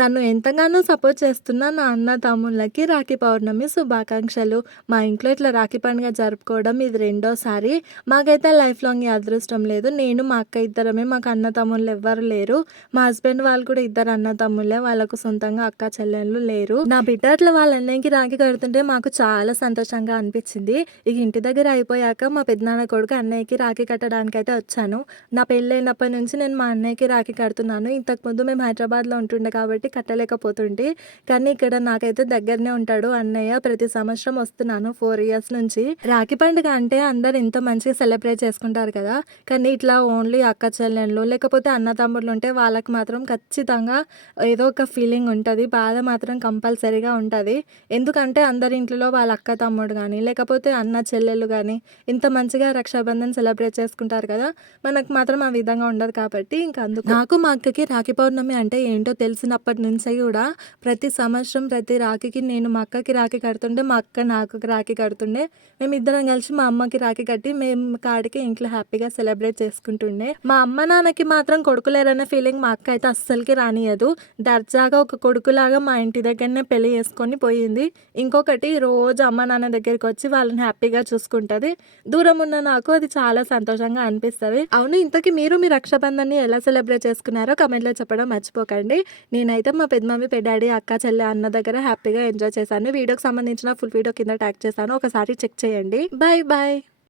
నన్ను ఎంతగానో సపోర్ట్ చేస్తున్న నా అన్న తమ్ముళ్ళకి రాఖీ పౌర్ణమి శుభాకాంక్షలు. మా ఇంట్లో ఇట్లా రాఖీ పండుగ జరుపుకోవడం ఇది రెండోసారి. మాకైతే లైఫ్ లాంగ్ ఈ అదృష్టం లేదు. నేను, మా అక్క ఇద్దరమే. మాకు అన్న తమ్ముళ్ళు ఎవ్వరు లేరు. మా హస్బెండ్ వాళ్ళు కూడా ఇద్దరు అన్న తమ్ముళ్ళే. వాళ్ళకు సొంతంగా అక్క చెల్లెళ్ళు లేరు. నా బిడ్డ అట్లా వాళ్ళ అన్నయ్యకి రాఖీ కడుతుంటే మాకు చాలా సంతోషంగా అనిపించింది. ఇక ఇంటి దగ్గర అయిపోయాక మా పెద్దనాన్న కొడుకు అన్నయ్యకి రాఖీ కట్టడానికైతే వచ్చాను. నా పెళ్ళైనప్పటి నుంచి నేను మా అన్నయ్యకి రాఖీ కడుతున్నాను. ఇంతకుముందు మేము హైదరాబాద్లో ఉంటుండే కాబట్టి కట్టలేకపోతుంటే, కానీ ఇక్కడ నాకైతే దగ్గరనే ఉంటాడు అన్నయ్య. ప్రతి సంవత్సరం వస్తున్నాను 4 ఇయర్స్ నుంచి. రాఖీ పండుగ అంటే అందరు ఎంతో మంచిగా సెలబ్రేట్ చేసుకుంటారు కదా, కానీ ఇట్లా ఓన్లీ అక్క చెల్లెళ్ళు లేకపోతే అన్న తమ్ముళ్ళు ఉంటే వాళ్ళకి మాత్రం ఖచ్చితంగా ఏదో ఒక ఫీలింగ్ ఉంటుంది. బాధ మాత్రం కంపల్సరీగా ఉంటుంది. ఎందుకంటే అందరి ఇంట్లో వాళ్ళ అక్క తమ్ముడు కానీ లేకపోతే అన్న చెల్లెళ్ళు కానీ ఇంత మంచిగా రక్షాబంధన్ సెలబ్రేట్ చేసుకుంటారు కదా, మనకు మాత్రం ఆ విధంగా ఉండదు. కాబట్టి ఇంకా అందుకు నాకు మా అక్కకి రాఖీ పౌర్ణమి అంటే ఏంటో తెలిసినప్పటి నుంచి కూడా ప్రతి సంవత్సరం ప్రతి రాఖీకి నేను మా అక్కకి రాఖీ కడుతుండే, మా అక్క నాకు రాఖీ కడుతుండే. మేమిద్దరం కలిసి మా అమ్మకి రాఖీ కట్టి మేము కాడికి ఇంట్లో హ్యాపీగా సెలబ్రేట్ చేసుకుంటుండే. మా అమ్మ నాన్నకి మాత్రం కొడుకులేరనే ఫీలింగ్ మా అక్క అయితే అస్సలకి రానియదు. దర్జాగా ఒక కొడుకులాగా మా ఇంటి దగ్గరనే పెళ్లి చేసుకొని పోయింది. ఇంకొకటి రోజు అమ్మ నాన్న దగ్గరికి వచ్చి వాళ్ళని హ్యాపీగా చూసుకుంటుంది. దూరం ఉన్న నాకు అది చాలా సంతోషంగా అనిపిస్తుంది. అవును, ఇంతకీ మీరు మీ రక్షాబంధాన్ని ఎలా సెలబ్రేట్ చేసుకున్నారో కమెంట్లో చెప్పడం మర్చిపోకండి. నేనైతే మా పెద్దమమ్మీ, పెద్దాడి, అక్క, చెల్లె, అన్న దగ్గర హ్యాపీగా ఎంజాయ్ చేశాను. వీడియోకి సంబంధించిన ఫుల్ వీడియో కింద ట్యాగ్ చేశాను, ఒకసారి చెక్ చేయండి. Bye bye.